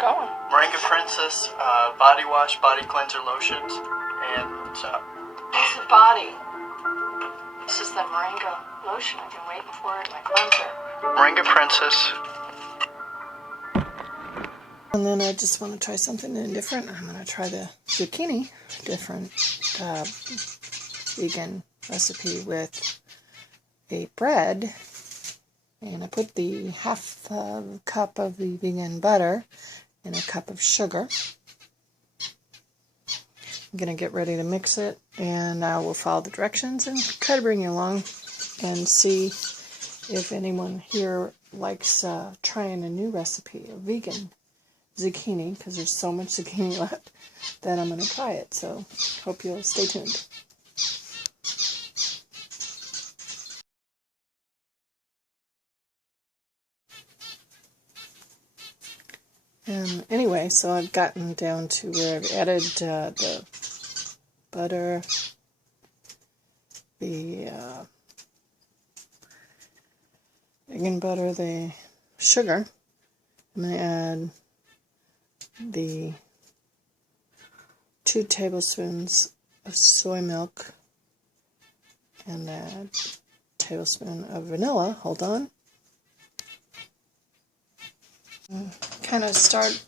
going. Moringa Princess body wash, body cleanser lotions, and This is body. This is the Moringa lotion. I've been waiting for it, my cleanser. Moringa Princess. And then I just want to try something different. I'm going to try the zucchini, different vegan recipe with a bread. And I put the half cup of the vegan butter and a cup of sugar. I'm going to get ready to mix it, and I will follow the directions and try to bring you along and see if anyone here likes trying a new recipe of vegan zucchini, because there's so much zucchini left that I'm going to try it. So hope you'll stay tuned. Anyway, so I've gotten down to where I've added the butter, the vegan butter, the sugar. I'm going to add the 2 tablespoons of soy milk and a tablespoon of vanilla. Hold on. Kind of start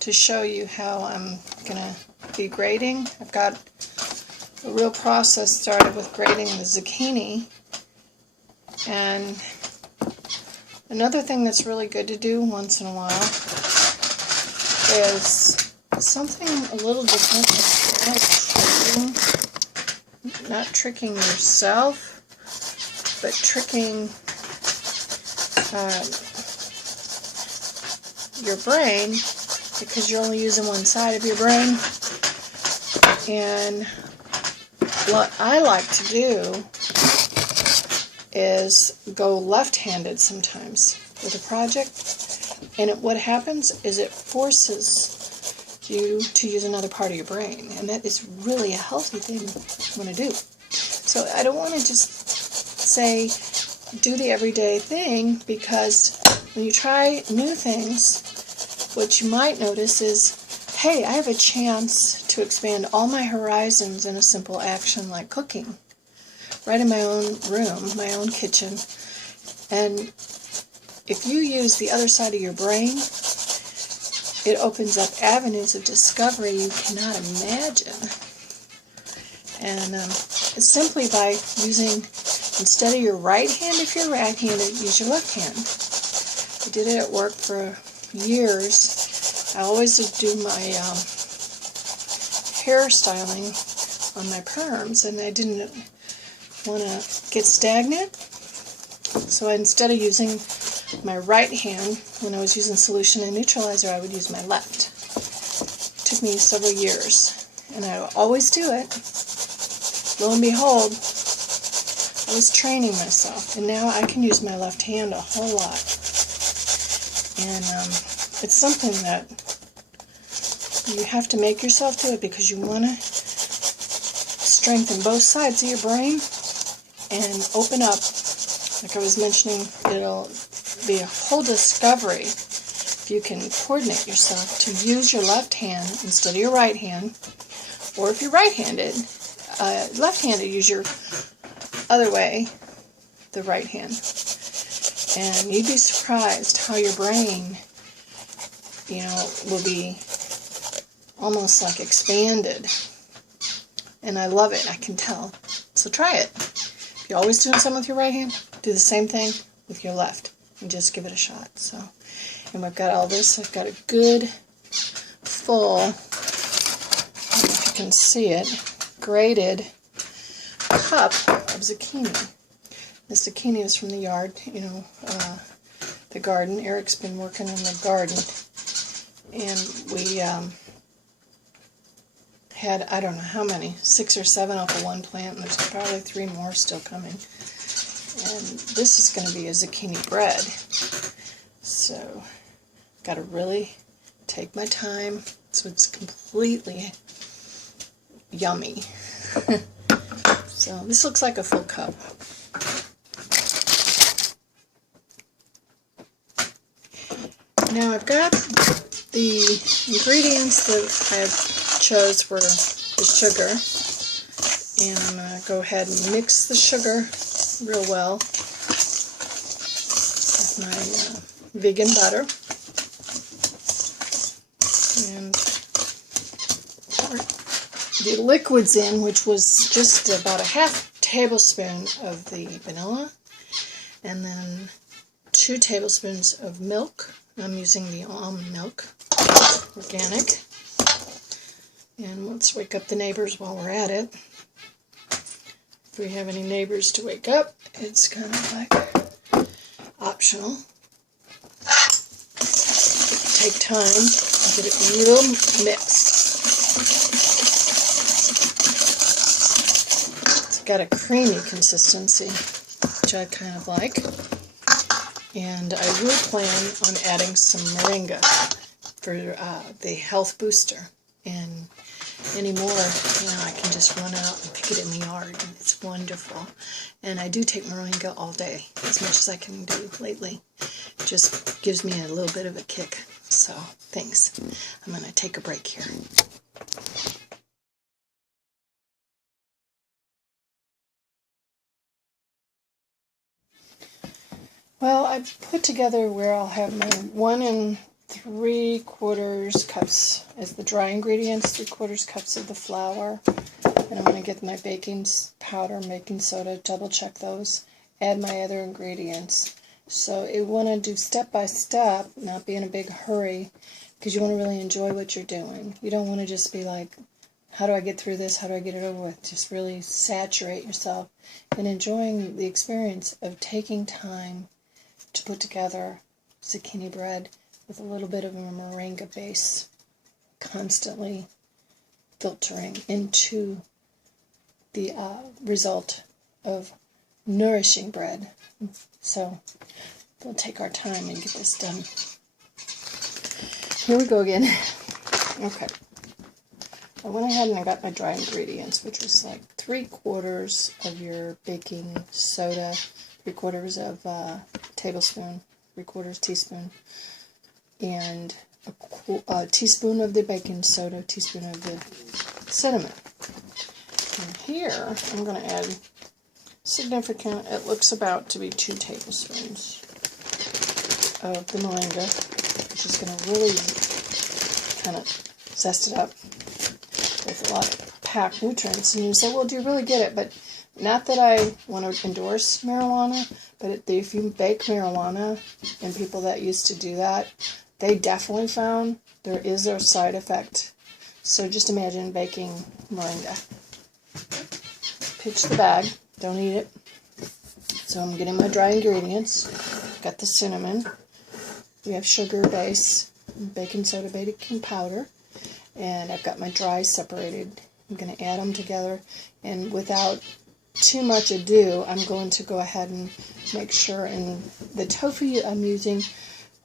to show you how I'm going to be grating. I've got a real process started with grating the zucchini. And another thing that's really good to do once in a while is something a little different. Not tricking yourself, but tricking your brain, because you're only using one side of your brain. And what I like to do is go left-handed sometimes with a project, and what happens is it forces you to use another part of your brain, and that is really a healthy thing you want to do. So I don't want to just say do the everyday thing, because when you try new things, what you might notice is, hey, I have a chance to expand all my horizons in a simple action like cooking, right in my own room, my own kitchen. And if you use the other side of your brain, it opens up avenues of discovery you cannot imagine. And it's simply by using, instead of your right hand, if you're right-handed, use your left hand. I did it at work for years. I always do my hair styling on my perms, and I didn't want to get stagnant. So instead of using my right hand, when I was using solution and neutralizer, I would use my left. It took me several years, and I always do it. Lo and behold, I was training myself, and now I can use my left hand a whole lot. And it's something that you have to make yourself do it, because you want to strengthen both sides of your brain and open up. Like I was mentioning, it'll be a whole discovery if you can coordinate yourself to use your left hand instead of your right hand. Or if you're right-handed, left-handed, use your other way, the right hand. And you'd be surprised how your brain, will be almost like expanded. And I love it, I can tell. So try it. If you're always doing something with your right hand, do the same thing with your left. And just give it a shot. So, and we've got all this. I've got a good, full, I don't know if you can see it, grated cup of zucchini. This zucchini is from the yard, the garden. Eric's been working in the garden. And we had, I don't know how many, 6 or 7 off of one plant, and there's probably 3 more still coming. And this is going to be a zucchini bread. So, got to really take my time so it's completely yummy. So, this looks like a full cup. Now I've got The ingredients that I chose were the sugar, and I'm going to go ahead and mix the sugar real well with my vegan butter, and pour the liquids in, which was just about a half tablespoon of the vanilla, and then 2 tablespoons of milk. I'm using the almond milk, organic. And let's wake up the neighbors while we're at it. If we have any neighbors to wake up, it's kind of like optional. Take time to get it real mixed. It's got a creamy consistency, which I kind of like. And I will plan on adding some moringa for the health booster. And anymore, I can just run out and pick it in the yard, and it's wonderful. And I do take moringa all day, as much as I can do lately. It just gives me a little bit of a kick. So, thanks. I'm going to take a break here. Well, I put together where I'll have my 1 3/4 cups as the dry ingredients, 3/4 cups of the flour, and I'm going to get my baking powder, baking soda, double check those, add my other ingredients. So you want to do step by step, not be in a big hurry, because you want to really enjoy what you're doing. You don't want to just be like, how do I get through this, how do I get it over with? Just really saturate yourself in enjoying the experience of taking time to put together zucchini bread with a little bit of a moringa base, constantly filtering into the result of nourishing bread. So we'll take our time and get this done. Here we go again. Okay. I went ahead and I got my dry ingredients, which was like 3/4 of your baking soda, 3/4 of tablespoon, 3/4 teaspoon, and a teaspoon of the baking soda, teaspoon of the cinnamon. And here I'm going to add significant, it looks about to be 2 tablespoons of the moringa, which is going to really kind of zest it up with a lot of packed nutrients. And you say, well, do you really get it? But not that I want to endorse marijuana, but if you bake marijuana, and people that used to do that, they definitely found there is a side effect. So just imagine baking moringa. Pitch the bag, don't eat it. So I'm getting my dry ingredients. Got the cinnamon. We have sugar base, baking soda, baking powder, and I've got my dry separated. I'm going to add them together, and without too much ado, I'm going to go ahead and make sure. And the tofu I'm using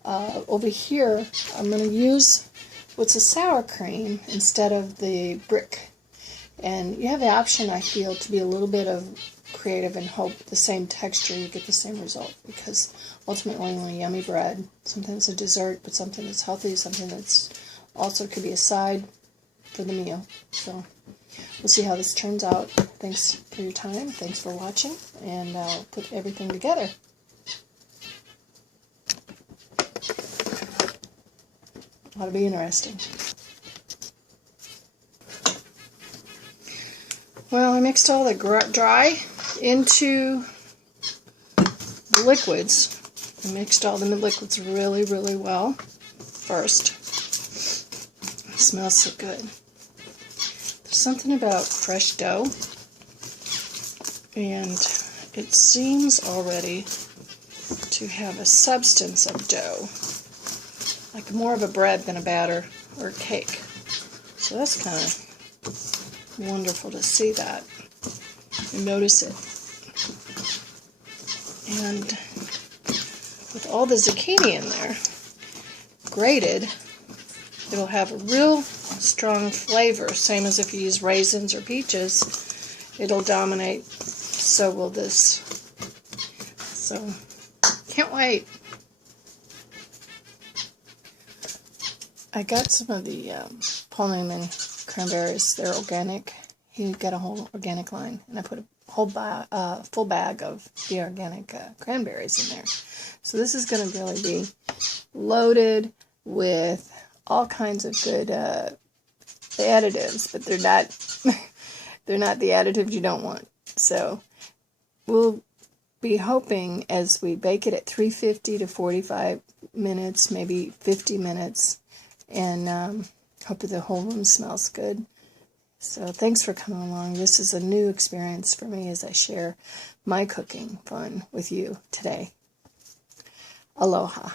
over here, I'm going to use what's a sour cream instead of the brick. And you have the option, I feel, to be a little bit of creative and hope the same texture, you get the same result. Because ultimately, when yummy bread, sometimes a dessert, but something that's healthy, something that's also could be a side for the meal. So we'll see how this turns out. Thanks for your time. Thanks for watching. And I'll put everything together. Ought to be interesting. Well, I mixed all the dry into the liquids. I mixed all the liquids really, really well first. It smells so good. There's something about fresh dough, and it seems already to have a substance of dough, like more of a bread than a batter or a cake. So that's kind of wonderful to see that and notice it. And with all the zucchini in there, grated, it'll have a real strong flavor, same as if you use raisins or peaches. It'll dominate, so will this. So, can't wait. I got some of the Paul Newman cranberries. They're organic. He got a whole organic line, and I put a whole full bag of the organic cranberries in there. So this is going to really be loaded with all kinds of good additives, but they're not they're not the additives you don't want. So we'll be hoping, as we bake it at 350 to 45 minutes, maybe 50 minutes, and hope that the whole room smells good. So thanks for coming along. This is a new experience for me as I share my cooking fun with you today. Aloha.